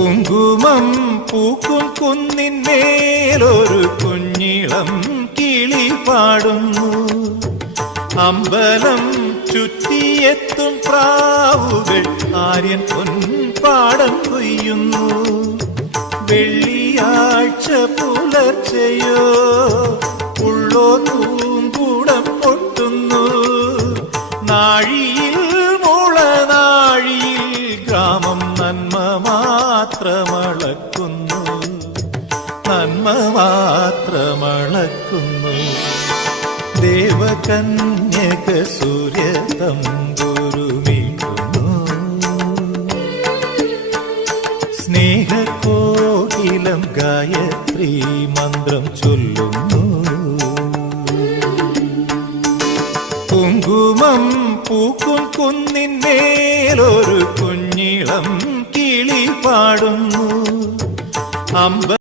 കുങ്കുമം പൂക്കും കുന്നിന്മേലൊരു കുഞ്ഞിളം കിളി പാടുന്നു. അമ്പലം ചുറ്റിയെത്തും പ്രാവുകൾ ആര്യൻ പൊൻപാടം കൊയ്യുന്നു. വെള്ളിയാഴ്ച പുലർച്ചയോ ഉള്ളോ തൂങ്കൂടം പൊട്ടുന്നു. നാഴിയിൽ മുളനാഴിയിൽ ഗ്രാമം നന്മ മാത്രമളക്കുന്നു, നന്മ മാത്രമളക്കുന്നു. ദേവകന്യക സൂര്യ തമ്പുരുമീട്ടുന്നു. സ്നേഹകോകിലം ഗായത്രി മന്ത്രം ചൊല്ലുന്നു. കുങ്കുമം പൂക്കും കുന്നിന്മേലൊരു കുഞ്ഞിളം കിളി പാടുന്നു.